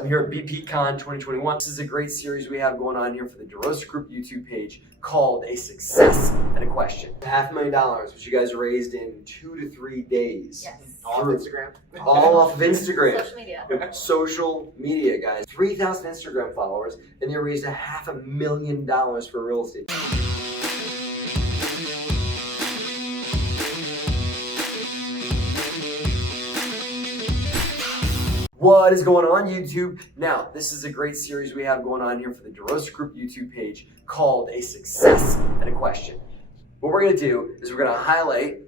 I'm here at BPCon 2021. This is a great series we have going on here for the DeRosa Group YouTube page called A Success and a Question. $500,000, which you guys raised in 2 to 3 days. Yes. All off Instagram. All off of Instagram. Social media. Social media, guys. 3,000 Instagram followers, and they raised $500,000 for real estate. What is going on, YouTube? Now, this is a great series we have going on here for the DeRosa Group YouTube page called A Success and a Question. What we're going to do is we're going to highlight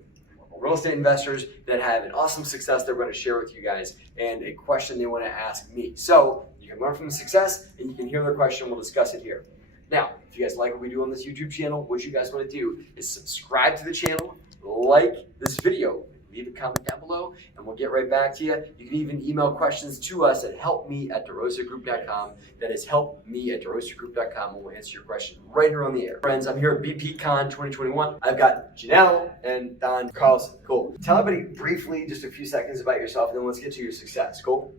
real estate investors that have an awesome success they're going to share with you guys and a question they want to ask me. So you can learn from the success and you can hear their question. We'll discuss it here. Now, if you guys like what we do on this YouTube channel, what you guys want to do is subscribe to the channel, like this video, leave a comment down below, and we'll get right back to you. You can even email questions to us at helpme@derosagroup.com. That is helpme@derosagroup.com, and we'll answer your question right here on the air. Friends, I'm here at BPCon 2021. I've got Janelle and Don Carlson. Cool. Tell everybody briefly, just a few seconds about yourself, and then let's get to your success. Cool?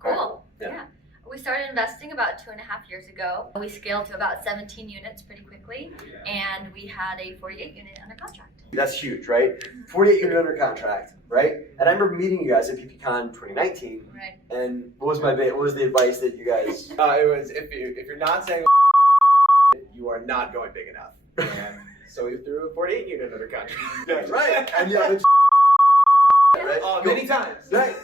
Cool. Yeah. We started investing about 2.5 years ago. We scaled to about 17 units pretty quickly, and we had a 48 unit under contract. That's huge, right? 48 unit under contract, right? And I remember meeting you guys at BPCon 2019. Right. And what was the advice that you guys? It was if you're not saying you are not going big enough. And so we threw a 48 unit under contract. That's right. And yeah, right? Many times. Right.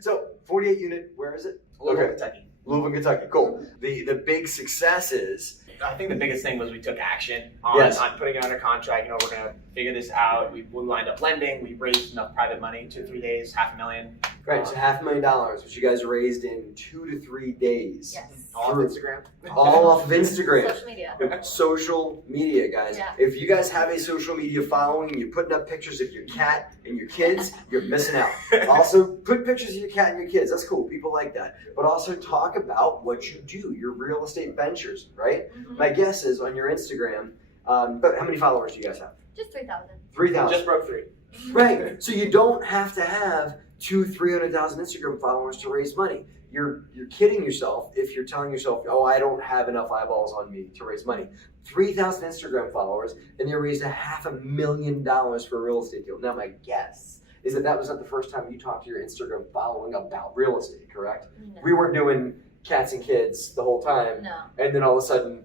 So 48 unit, where is it? Louisville, Kentucky. Louisville, Kentucky. Cool. The big success is. I think the biggest thing was we took action on putting it under contract. You know, we're gonna figure this out. We lined up lending. We raised enough private money, 2 to 3 days, $500,000. Right, so $500,000, which you guys raised in 2 to 3 days. Yes. All off Instagram. All off of Instagram. Social media. Social media, guys. Yeah. If you guys have a social media following and you're putting up pictures of your cat and your kids, you're missing out. Also, put pictures of your cat and your kids. That's cool. People like that. But also talk about what you do, your real estate ventures, right? Mm-hmm. My guess is on your Instagram, but how many followers do you guys have? Just 3,000. 3,000. Just broke 3. Right. So you don't have to have 300,000 Instagram followers to raise money. You're kidding yourself if you're telling yourself, oh, I don't have enough eyeballs on me to raise money. 3,000 Instagram followers, and they raised $500,000 for a real estate deal. Now, my guess is that was not the first time you talked to your Instagram following about real estate, correct? No. We weren't doing cats and kids the whole time. No. And then all of a sudden,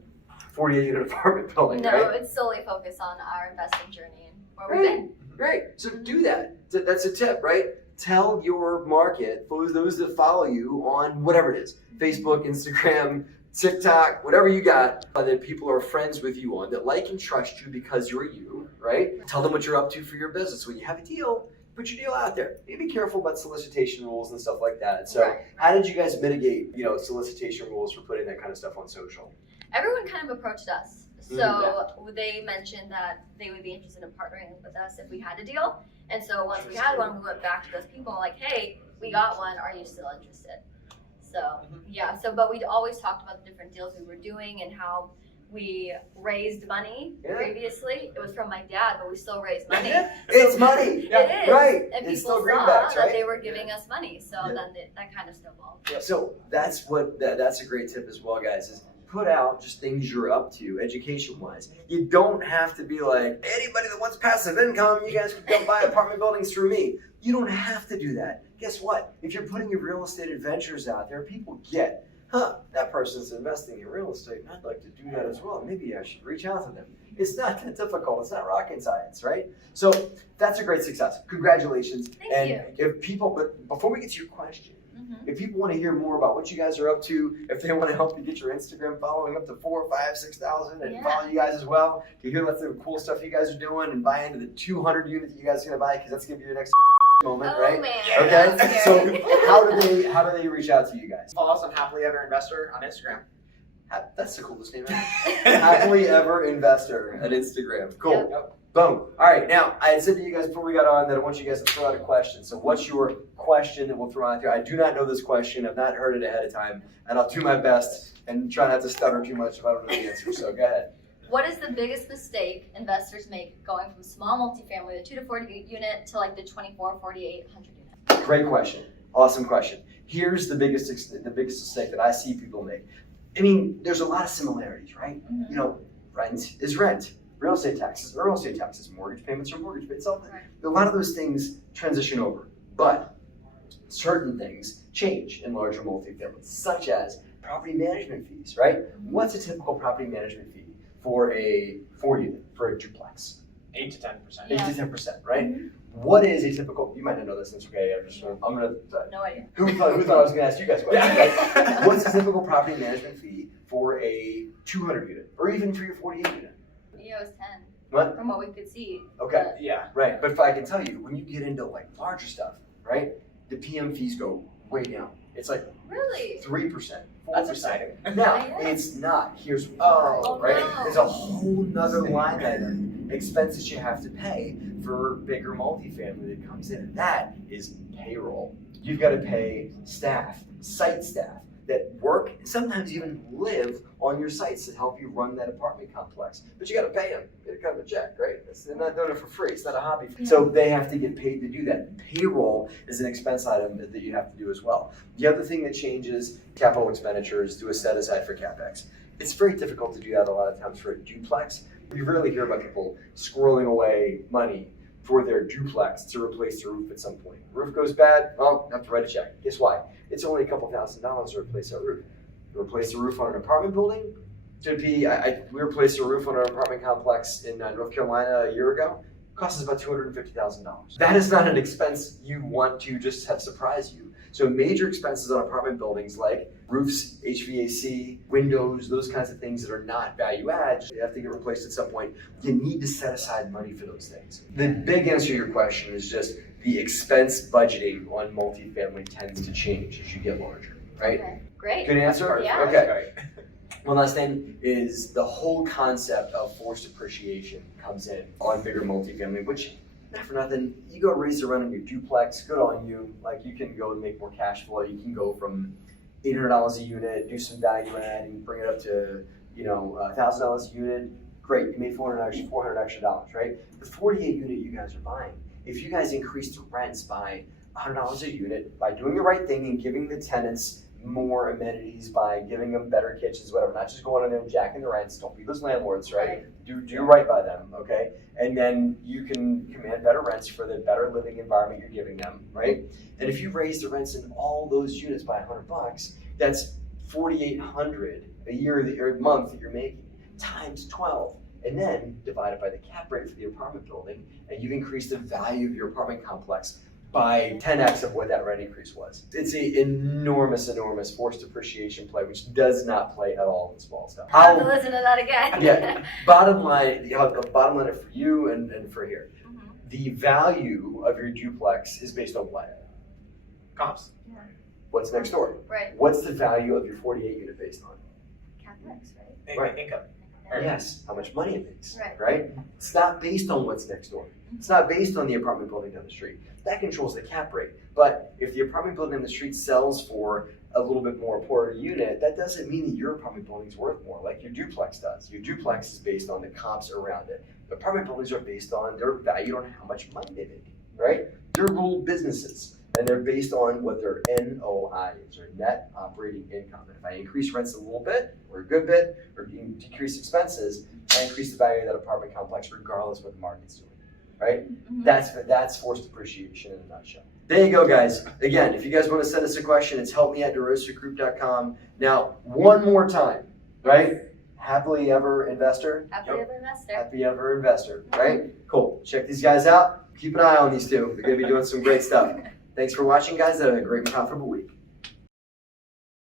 48 unit apartment building, No, right? it's solely focused on our investing journey and where we've been. Right. So do that. That's a tip, right? Tell your market, those that follow you on whatever it is, Facebook, Instagram, TikTok, whatever you got, that people are friends with you on, that like and trust you because you're you, right? Tell them what you're up to for your business. When you have a deal, put your deal out there. You be careful about solicitation rules and stuff like that. So how did you guys mitigate, solicitation rules for putting that kind of stuff on social? Everyone kind of approached us. So they mentioned that they would be interested in partnering with us if we had a deal. And so once we had one, we went back to those people like, hey, we got one. Are you still interested? So, but we'd always talked about the different deals we were doing and how we raised money previously. It was from my dad, but we still raised money. It's money. It is. Right. And It's people still saw greenbacks, that right? they were giving us money. So then that kind of snowballed. So that's a great tip as well, guys, is put out just things you're up to education-wise. You don't have to be like, anybody that wants passive income, you guys can come buy apartment buildings through me. You don't have to do that. Guess what? If you're putting your real estate adventures out there, people get, that person's investing in real estate, and I'd like to do that as well. Maybe I should reach out to them. It's not that difficult. It's not rocket science, right? So that's a great success. Congratulations. Thank you. If people, but before we get to your question, if people want to hear more about what you guys are up to, if they want to help you get your Instagram following up to 4, 5, 6,000 and follow you guys as well, to hear lots of cool stuff you guys are doing and buy into the 200 unit that you guys are going to buy, because that's going to be your next moment, right? Man. Okay. So how do they reach out to you guys? Follow us on Happily Ever Investor on Instagram. That's the coolest name ever. Happily Ever Investor at Instagram. Cool. Yep. Boom. All right. Now, I had said to you guys before we got on that I want you guys to throw out a question. So what's your question that we'll throw out there? I do not know this question. I've not heard it ahead of time. And I'll do my best and try not to stutter too much if I don't know the answer. So go ahead. What is the biggest mistake investors make going from small multifamily, the 2 to 4 unit, to like the 24, 48, 100 unit? Great question. Awesome question. Here's the biggest mistake that I see people make. I mean, there's a lot of similarities, right? Mhm. You know, rent is rent. Real estate taxes are real estate taxes. Mortgage payments are mortgage payments. So Right. a lot of those things transition over, but certain things change in larger multifamilies, such as property management fees, right? What's a typical property management fee for a 4-unit, for a duplex? 8 to 10%. 8 Yeah. to 10%, right? Mhm. What is a typical, you might not know this, it's okay, I'm gonna, No idea. who thought I was gonna ask you guys questions, right? Yeah. What's a typical property management fee for a 200 unit, or even for your 48 unit? Yeah, it was 10. What? From what we could see. Okay, Yeah. right, but if I can tell you, when you get into like larger stuff, right, the PM fees go way down. It's like Really? 3%, 4%. That's exciting. Now, Yeah. it's not. Here's why, Oh, right? no. There's a whole nother line item, expenses you have to pay for bigger multifamily that comes in, and that is payroll. You've got to pay staff, site staff that work, sometimes even live on your sites to help you run that apartment complex. But you got to pay them. They're kind of a check, right? They're not doing it for free. It's not a hobby. So they have to get paid to do that. Payroll is an expense item that you have to do as well. The other thing that changes capital expenditures, do a set aside for CapEx. It's very difficult to do that a lot of times for a duplex. You rarely hear about people squirreling away money for their duplex to replace the roof at some point. Roof goes bad, well, have to write a check. Guess why? It's only a couple $1,000s to replace that roof. To replace the roof on an apartment building, we replaced a roof on an apartment complex in North Carolina a year ago. It cost us about $250,000. That is not an expense you want to just have surprise you. So major expenses on apartment buildings like roofs, HVAC, windows, those kinds of things that are not value add, you have to get replaced at some point. You need to set aside money for those things. The big answer to your question is just the expense budgeting on multifamily tends to change as you get larger, right? Okay. Great. Good answer? Yeah. Okay. One last thing is the whole concept of forced appreciation comes in on bigger multifamily, which, not for nothing, you go raise the rent on your duplex, good on you. Like, you can go and make more cash flow. You can go from $800 a unit, do some value add, and bring it up to, $1,000 a unit. Great, you made $400 extra, right? The 48 unit you guys are buying, if you guys increase the rents by $100 a unit by doing the right thing and giving the tenants more amenities, by giving them better kitchens, whatever, not just going in there and jacking the rents, don't be those landlords, right? Do right by them, okay? And then you can command better rents for the better living environment you're giving them, right? And if you raise the rents in all those units by $100, that's $4,800 a year or a month that you're making times 12, and then divide it by the cap rate for the apartment building, and you've increased the value of your apartment complex by 10x of what that rent increase was. It's an enormous forced appreciation play, which does not play at all in small stuff. I'll have to listen to that again. Yeah, bottom line for you and for here. Mhm. The value of your duplex is based on what? Comps. What's next door? Right. What's the value of your 48 unit based on? CapEx, right? Right. Income. Yes, how much money it makes, Right. right? It's not based on what's next door. It's not based on the apartment building down the street. That controls the cap rate. But if the apartment building down the street sells for a little bit more per unit, that doesn't mean that your apartment building's worth more, like your duplex does. Your duplex is based on the comps around it. The apartment buildings are based on, they're valued on how much money they make, right? They're little businesses, and they're based on what their NOI is, or net operating income. And if I increase rents a little bit, or a good bit, or decrease expenses, I increase the value of that apartment complex regardless of what the market's doing, right? Mhm. That's forced appreciation in a nutshell. There you go, guys. Again, if you guys want to send us a question, it's helpme@DeRosaGroup.com. Now, one more time, right? Happily ever investor. Happily ever investor. Happy ever investor, right? Cool. Check these guys out. Keep an eye on these two. They're going to be doing some great stuff. Thanks for watching, guys. Have a great and profitable week.